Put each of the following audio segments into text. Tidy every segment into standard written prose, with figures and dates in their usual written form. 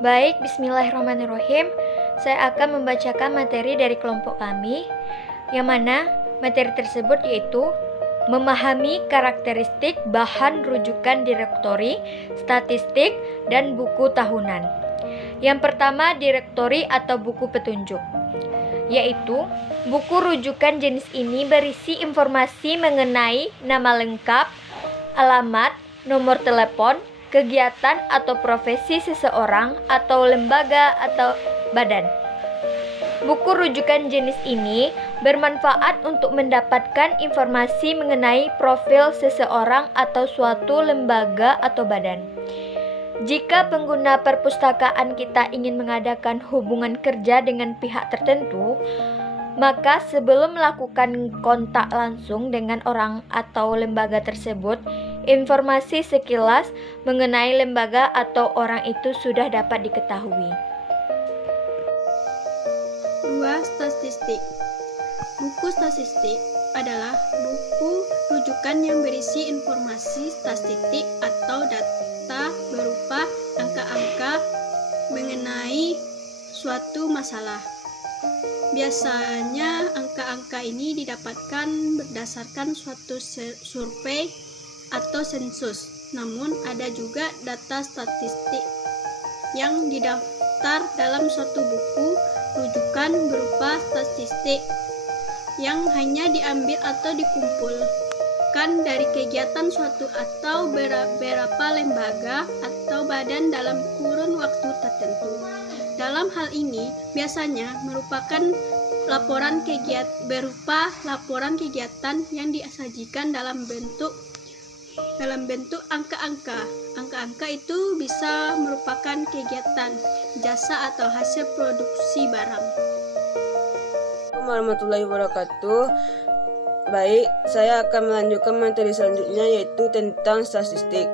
Baik, bismillahirrahmanirrahim. Saya akan membacakan materi dari kelompok kami, yang mana materi tersebut yaitu memahami karakteristik bahan rujukan direktori, statistik, dan buku tahunan. Yang pertama, direktori atau buku petunjuk, yaitu buku rujukan jenis ini berisi informasi mengenai nama lengkap, alamat, nomor telepon, kegiatan atau profesi seseorang atau lembaga atau badan. Buku rujukan jenis ini bermanfaat untuk mendapatkan informasi mengenai profil seseorang atau suatu lembaga atau badan. Jika pengguna perpustakaan kita ingin mengadakan hubungan kerja dengan pihak tertentu, maka sebelum melakukan kontak langsung dengan orang atau lembaga tersebut, informasi sekilas mengenai lembaga atau orang itu sudah dapat diketahui. 2. Statistik. Buku statistik adalah buku rujukan yang berisi informasi statistik atau data berupa angka-angka mengenai suatu masalah. Biasanya angka-angka ini didapatkan berdasarkan suatu survei atau sensus. Namun ada juga data statistik yang didaftar dalam suatu buku rujukan berupa statistik yang hanya diambil atau dikumpulkan dari kegiatan suatu atau beberapa lembaga atau badan dalam kurun waktu tertentu. Dalam hal ini biasanya merupakan laporan kegiatan yang disajikan dalam bentuk angka-angka. Angka-angka itu bisa merupakan kegiatan, jasa atau hasil produksi barang. Assalamualaikum warahmatullahi wabarakatuh. Baik, saya akan melanjutkan materi selanjutnya yaitu tentang statistik.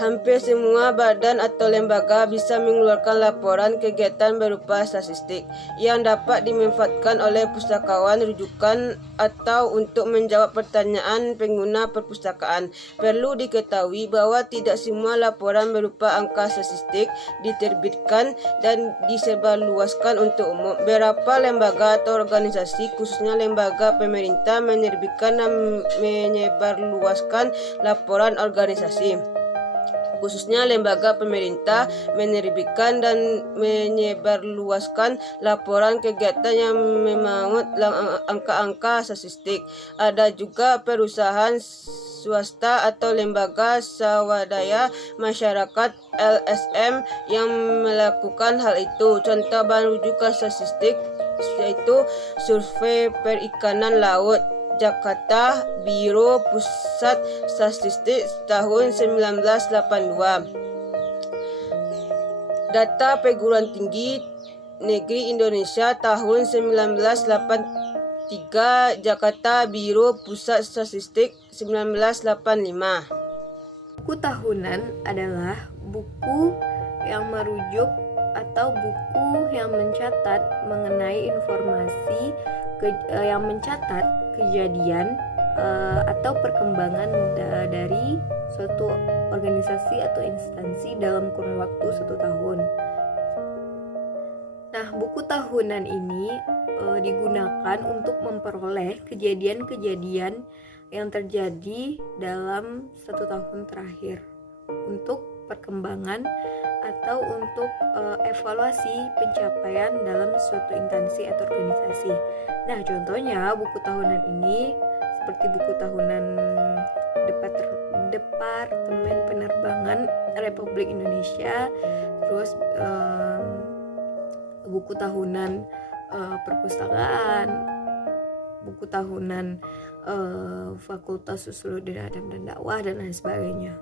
Hampir semua badan atau lembaga bisa mengeluarkan laporan kegiatan berupa statistik yang dapat dimanfaatkan oleh pustakawan rujukan atau untuk menjawab pertanyaan pengguna perpustakaan. Perlu diketahui bahwa tidak semua laporan berupa angka statistik diterbitkan dan disebarluaskan untuk umum. Beberapa lembaga atau organisasi, khususnya lembaga pemerintah, menerbitkan dan menyebarluaskan laporan organisasi. Khususnya lembaga pemerintah menerbitkan dan menyebarluaskan laporan kegiatan yang memungut angka-angka statistik. Ada juga perusahaan swasta atau lembaga swadaya masyarakat LSM yang melakukan hal itu. Contoh bahan rujukan statistik yaitu Survei Perikanan Laut Jakarta, Biro Pusat Statistik tahun 1982. Data Perguruan Tinggi Negeri Indonesia tahun 1983, Jakarta, Biro Pusat Statistik 1985. Buku tahunan adalah buku yang merujuk atau buku yang mencatat mengenai informasi yang mencatat kejadian atau perkembangan dari suatu organisasi atau instansi dalam kurun waktu 1 tahun. Nah, buku tahunan ini digunakan untuk memperoleh kejadian-kejadian yang terjadi dalam 1 tahun terakhir untuk perkembangan atau untuk evaluasi pencapaian dalam suatu instansi atau organisasi. Nah, contohnya buku tahunan ini seperti buku tahunan Departemen Penerbangan Republik Indonesia, terus buku tahunan perpustakaan, buku tahunan Fakultas Sosiologi dan Adab dan Dakwah, dan lain sebagainya.